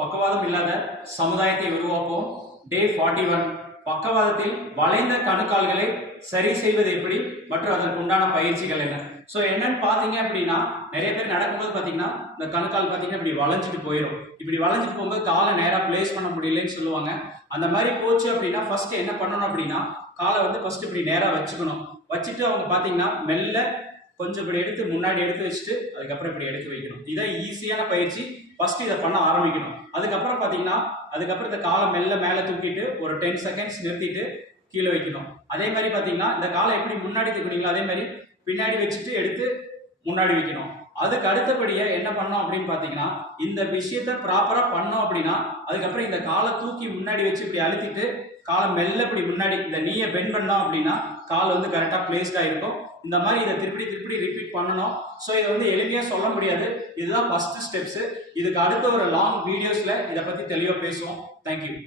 பக்கவாதம் இல்லாத சமுதாயத்தை உருவாக்குவோம். டே ஃபார்ட்டி ஒன் பக்கவாதத்தில் வளைந்த கணுக்கால்களை சரி செய்வது எப்படி? மற்றும் அதற்கு உண்டான பயிற்சிகள் என்ன? ஸோ என்னன்னு பார்த்தீங்க அப்படின்னா நிறைய பேர் நடக்கும்போது பார்த்தீங்கன்னா இந்த கணுக்கால் பார்த்தீங்கன்னா இப்படி வளைஞ்சிட்டு போயிடும் இப்படி வளைஞ்சிட்டு போகும்போது காலை நேராக பிளேஸ் பண்ண முடியலன்னு சொல்லுவாங்க. அந்த மாதிரி போச்சு அப்படின்னா ஃபர்ஸ்ட் என்ன பண்ணணும் அப்படின்னா காலை வந்து ஃபர்ஸ்ட் இப்படி நேராக வச்சுக்கணும். வச்சுட்டு அவங்க பார்த்தீங்கன்னா மெல்ல கொஞ்சம் இப்படி எடுத்து முன்னாடி எடுத்து வச்சுட்டு அதுக்கப்புறம் இப்படி எடுத்து வைக்கணும். இதான் ஈஸியான பயிற்சி. ஃபர்ஸ்ட் இதை பண்ண ஆரம்பிக்கணும். அதுக்கப்புறம் பார்த்தீங்கன்னா அதுக்கப்புறம் இந்த காலை மெல்ல மேலே தூக்கிட்டு ஒரு டென் செகண்ட்ஸ் நிறுத்திட்டு கீழே வைக்கணும். அதே மாதிரி பார்த்தீங்கன்னா இந்த காலை எப்படி முன்னாடி தூக்குறீங்களோ அதே மாதிரி பின்னாடி வச்சுட்டு எடுத்து முன்னாடி வைக்கணும். அதுக்கு அடுத்தபடியா என்ன பண்ணோம் அப்படின்னு பார்த்தீங்கன்னா இந்த விஷயத்த ப்ராப்பராக பண்ணோம் அப்படின்னா அதுக்கப்புறம் இந்த காலை தூக்கி முன்னாடி வச்சு இப்படி அழுத்திட்டு காலை மெல்ல இப்படி முன்னாடி இந்த நீயை பெண்ட் பண்ணோம் அப்படின்னா கால் வந்து கரெக்டாக பிளேஸ்டாக இருக்கும். இந்த மாதிரி இதை திருப்பி திருப்பி ரிப்பீட் பண்ணணும். ஸோ இதை வந்து எளிமையாக சொல்ல முடியாது. இதுதான் ஃபர்ஸ்ட் ஸ்டெப்ஸ் இதுக்கு அடுத்த ஒரு லாங் வீடியோஸில் இதை பற்றி தெளிவாக பேசுவோம். தேங்க்யூ